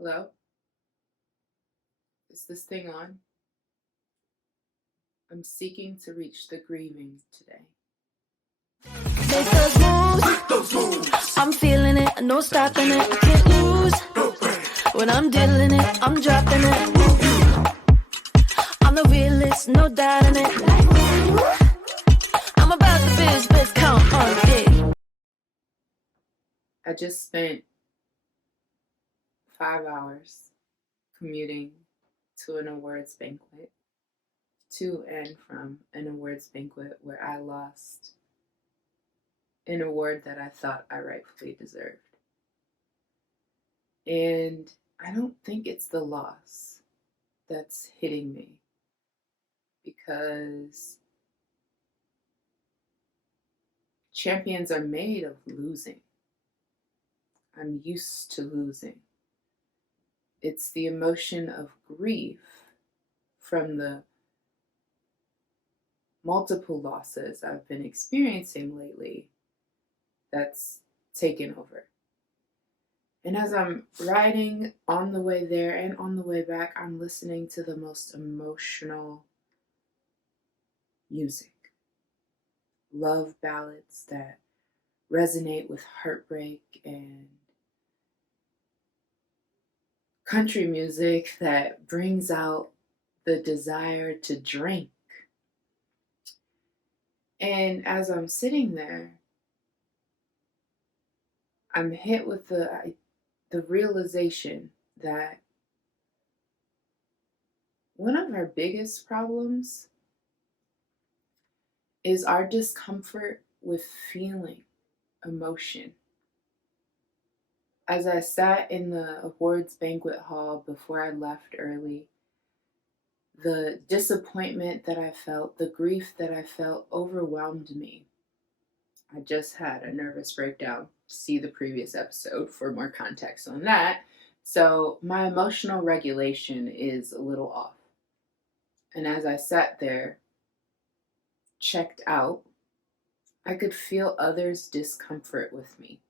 Hello? Is this thing on? I'm seeking to reach the grieving today. Make those moves. I'm feeling it, no stopping it. Can't lose. When I'm dealing it, I'm dropping it. I'm the realest, no doubt in it. I'm about the biz, count on it. I just spent 5 hours commuting to an awards banquet, to and from an awards banquet where I lost an award that I thought I rightfully deserved. And I don't think it's the loss that's hitting me, because champions are made of losing. I'm used to losing. It's the emotion of grief from the multiple losses I've been experiencing lately that's taken over. And as I'm riding on the way there and on the way back, I'm listening to the most emotional music. Love ballads that resonate with heartbreak, and country music that brings out the desire to drink. And as I'm sitting there, I'm hit with the realization that one of our biggest problems is our discomfort with feeling emotion. As I sat in the awards banquet hall before I left early, the disappointment that I felt, the grief that I felt overwhelmed me. I just had a nervous breakdown. See the previous episode for more context on that. So my emotional regulation is a little off. And as I sat there, checked out, I could feel others' discomfort with me.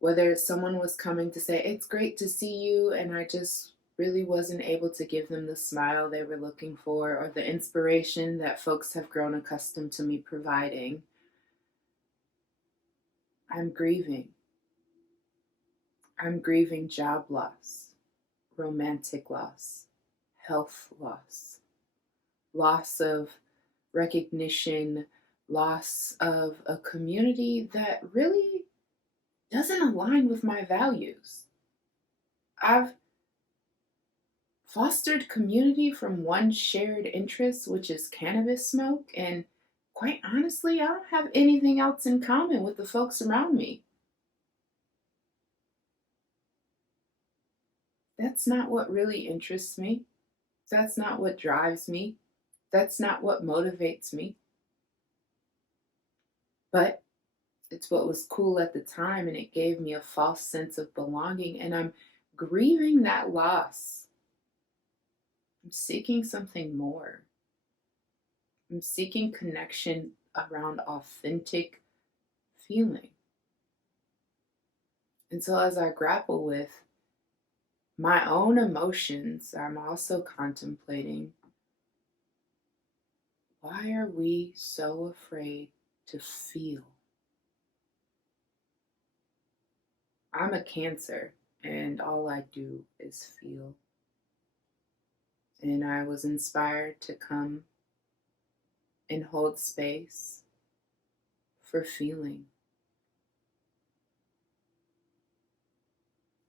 Whether someone was coming to say, "It's great to see you," and I just really wasn't able to give them the smile they were looking for, or the inspiration that folks have grown accustomed to me providing. I'm grieving. I'm grieving job loss, romantic loss, health loss, loss of recognition, loss of a community that really doesn't align with my values. I've fostered community from one shared interest, which is cannabis smoke, and quite honestly, I don't have anything else in common with the folks around me. That's not what really interests me. That's not what drives me. That's not what motivates me. But it's what was cool at the time, and it gave me a false sense of belonging, and I'm grieving that loss. I'm seeking something more. I'm seeking connection around authentic feeling. And so as I grapple with my own emotions, I'm also contemplating, why are we so afraid to feel? I'm a Cancer, and all I do is feel. And I was inspired to come and hold space for feeling.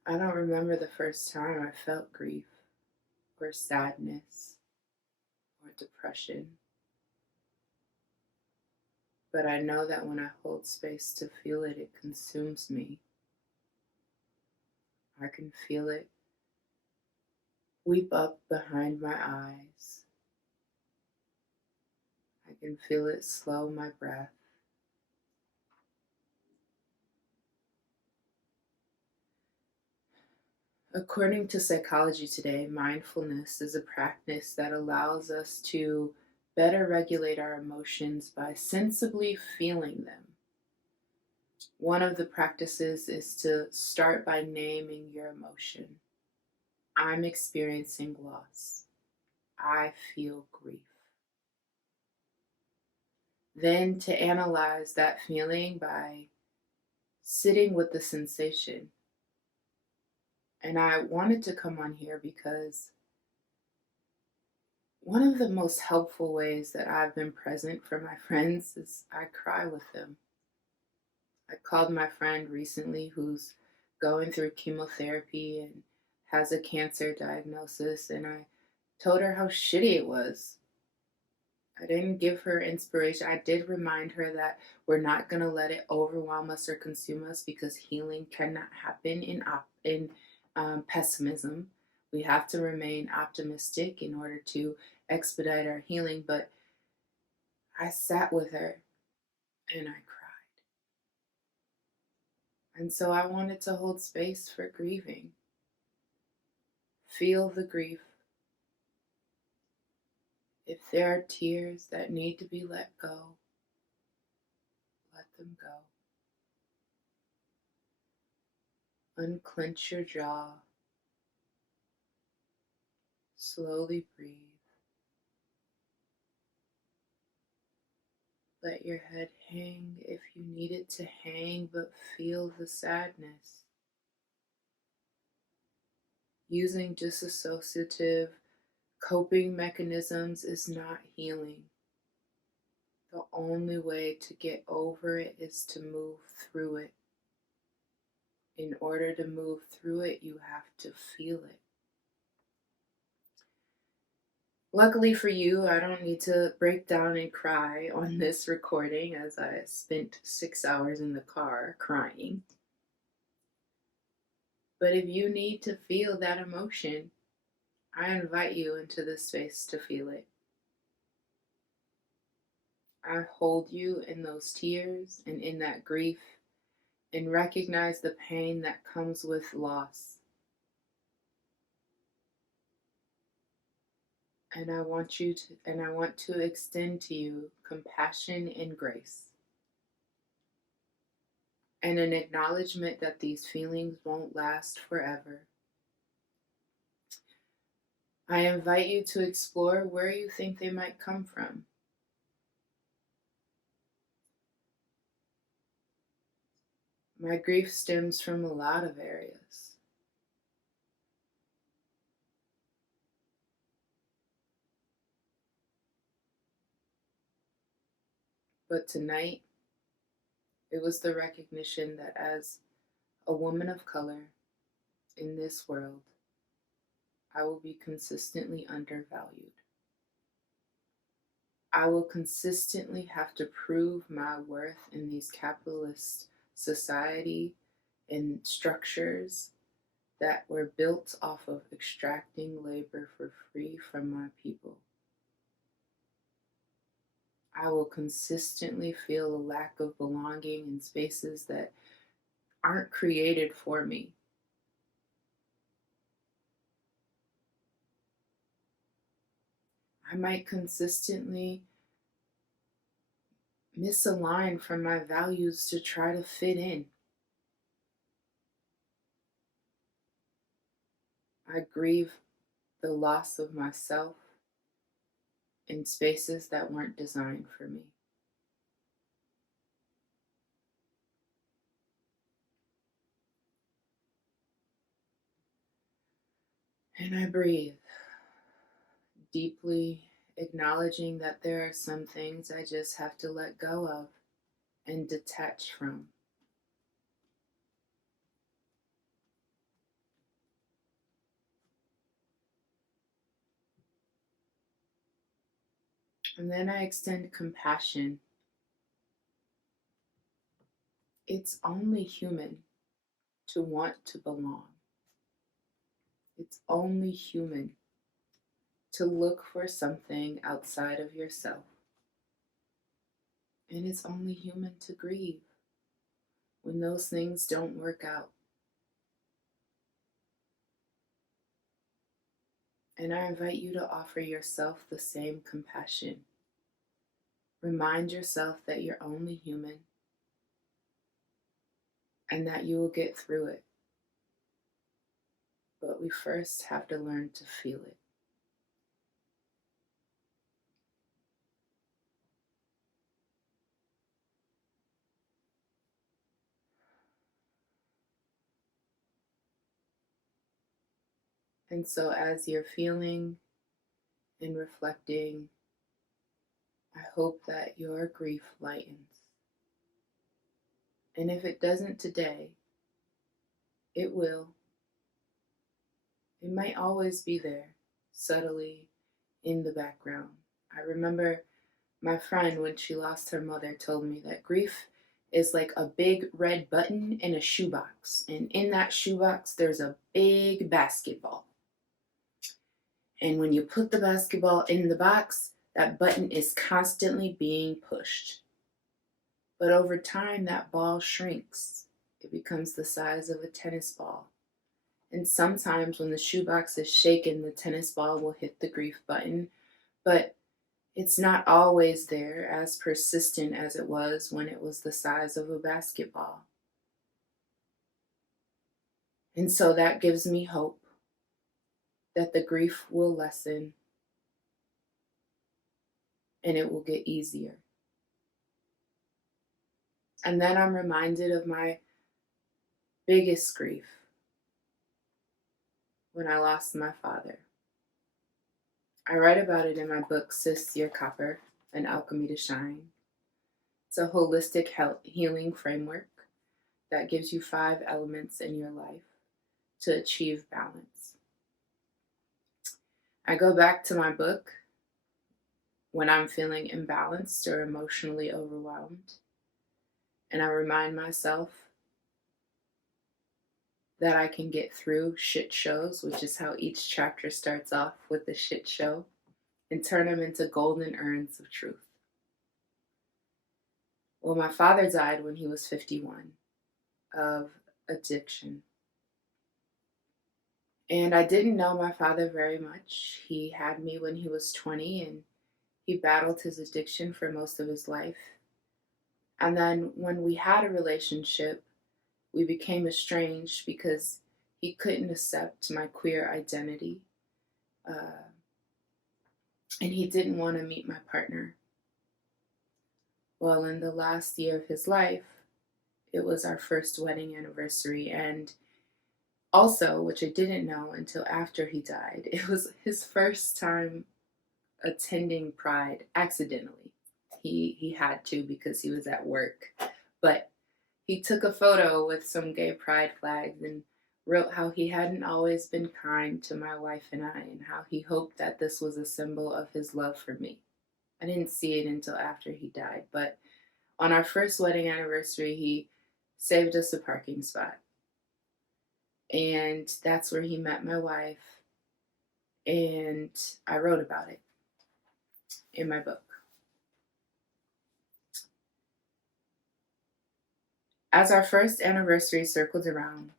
I don't remember the first time I felt grief or sadness or depression. But I know that when I hold space to feel it, it consumes me. I can feel it weep up behind my eyes. I can feel it slow my breath. According to Psychology Today, mindfulness is a practice that allows us to better regulate our emotions by sensibly feeling them. One of the practices is to start by naming your emotion. I'm experiencing loss. I feel grief. Then to analyze that feeling by sitting with the sensation. And I wanted to come on here because one of the most helpful ways that I've been present for my friends is I cry with them. I called my friend recently who's going through chemotherapy and has a cancer diagnosis, and I told her how shitty it was. I didn't give her inspiration. I did remind her that we're not going to let it overwhelm us or consume us because healing cannot happen in pessimism. We have to remain optimistic in order to expedite our healing. But I sat with her and I cried. And so I wanted to hold space for grieving. Feel the grief. If there are tears that need to be let go, let them go. Unclench your jaw. Slowly breathe. Let your head hang if you need it to hang, but feel the sadness. Using disassociative coping mechanisms is not healing. The only way to get over it is to move through it. In order to move through it, you have to feel it. Luckily for you, I don't need to break down and cry on this recording as I spent 6 hours in the car crying. But if you need to feel that emotion, I invite you into this space to feel it. I hold you in those tears and in that grief and recognize the pain that comes with loss. And I want to extend to you compassion and grace and an acknowledgement that these feelings won't last forever. I invite you to explore where you think they might come from. My grief stems from a lot of areas. But tonight, it was the recognition that as a woman of color in this world, I will be consistently undervalued. I will consistently have to prove my worth in these capitalist society and structures that were built off of extracting labor for free from my people. I will consistently feel a lack of belonging in spaces that aren't created for me. I might consistently misalign from my values to try to fit in. I grieve the loss of myself in spaces that weren't designed for me. And I breathe deeply, acknowledging that there are some things I just have to let go of and detach from. And then I extend compassion. It's only human to want to belong. It's only human to look for something outside of yourself. And it's only human to grieve when those things don't work out. And I invite you to offer yourself the same compassion. Remind yourself that you're only human. and that you will get through it. But we first have to learn to feel it. And so, as you're feeling and reflecting, I hope that your grief lightens. And if it doesn't today, it will. It might always be there, subtly in the background. I remember my friend, when she lost her mother, told me that grief is like a big red button in a shoebox. And in that shoebox, there's a big basketball. And when you put the basketball in the box, that button is constantly being pushed. But over time, that ball shrinks. It becomes the size of a tennis ball. And sometimes when the shoebox is shaken, the tennis ball will hit the grief button. But it's not always there, as persistent as it was when it was the size of a basketball. And so that gives me hope that the grief will lessen and it will get easier. And then I'm reminded of my biggest grief when I lost my father. I write about it in my book, Sis, Your Copper, An Alchemy to Shine. It's a holistic healing framework that gives you 5 elements in your life to achieve balance. I go back to my book when I'm feeling imbalanced or emotionally overwhelmed, and I remind myself that I can get through shit shows, which is how each chapter starts off, with the shit show, and turn them into golden urns of truth. Well, my father died when he was 51 of addiction. And I didn't know my father very much. He had me when he was 20, and he battled his addiction for most of his life. And then when we had a relationship, we became estranged because he couldn't accept my queer identity. And he didn't want to meet my partner. Well, in the last year of his life, it was our first wedding anniversary. And also, which I didn't know until after he died, it was his first time attending Pride accidentally. He had to because he was at work. But he took a photo with some gay pride flags and wrote how he hadn't always been kind to my wife and I, and how he hoped that this was a symbol of his love for me. I didn't see it until after he died, but on our first wedding anniversary, he saved us a parking spot. And that's where he met my wife, and I wrote about it in my book. As our first anniversary circled around,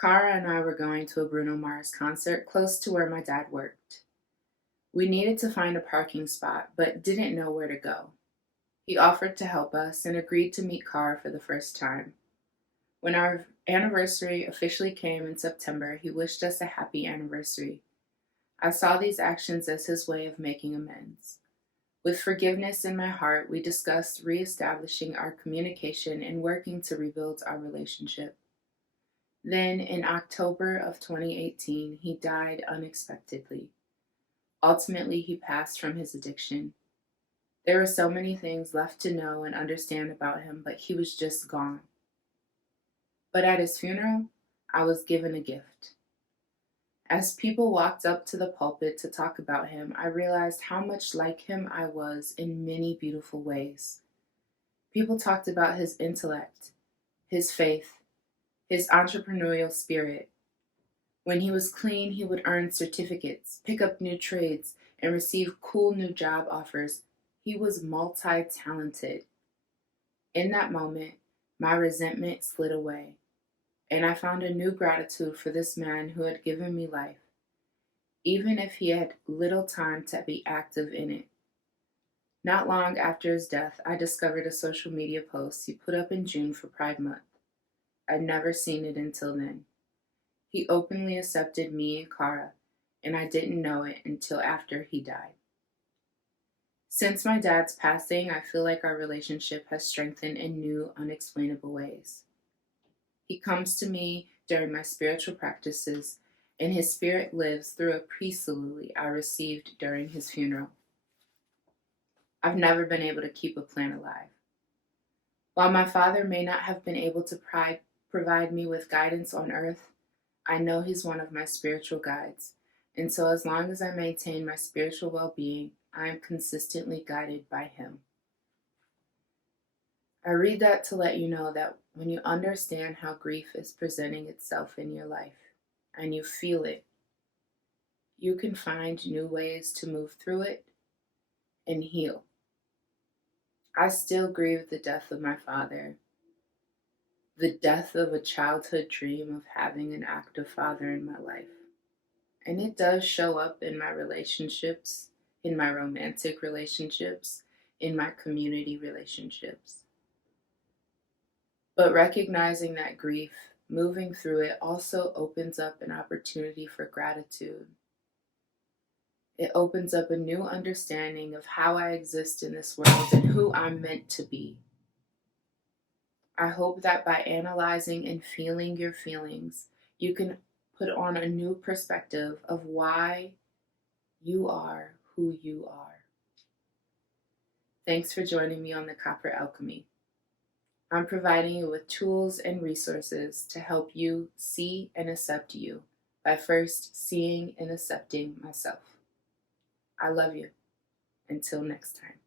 Cara and I were going to a Bruno Mars concert close to where my dad worked. We needed to find a parking spot, but didn't know where to go. He offered to help us and agreed to meet Cara for the first time. When our anniversary officially came in September, he wished us a happy anniversary. I saw these actions as his way of making amends. With forgiveness in my heart, we discussed reestablishing our communication and working to rebuild our relationship. Then, in October of 2018, he died unexpectedly. Ultimately, he passed from his addiction. There were so many things left to know and understand about him, but he was just gone. But at his funeral, I was given a gift. As people walked up to the pulpit to talk about him, I realized how much like him I was in many beautiful ways. People talked about his intellect, his faith, his entrepreneurial spirit. When he was clean, he would earn certificates, pick up new trades, and receive cool new job offers. He was multi-talented. In that moment, my resentment slid away, and I found a new gratitude for this man who had given me life, even if he had little time to be active in it. Not long after his death, I discovered a social media post he put up in June for Pride Month. I'd never seen it until then. He openly accepted me and Kara, and I didn't know it until after he died. Since my dad's passing, I feel like our relationship has strengthened in new, unexplainable ways. He comes to me during my spiritual practices, and his spirit lives through a pre-salute I received during his funeral. I've never been able to keep a plant alive. While my father may not have been able to provide me with guidance on earth, I know he's one of my spiritual guides, and so as long as I maintain my spiritual well-being, I am consistently guided by him. I read that to let you know that when you understand how grief is presenting itself in your life and you feel it, you can find new ways to move through it and heal. I still grieve the death of my father, the death of a childhood dream of having an active father in my life. And it does show up in my relationships, in my romantic relationships, in my community relationships. But recognizing that grief, moving through it, also opens up an opportunity for gratitude. It opens up a new understanding of how I exist in this world and who I'm meant to be. I hope that by analyzing and feeling your feelings, you can put on a new perspective of why you are who you are. Thanks for joining me on the Copper Alchemy. I'm providing you with tools and resources to help you see and accept you by first seeing and accepting myself. I love you. Until next time.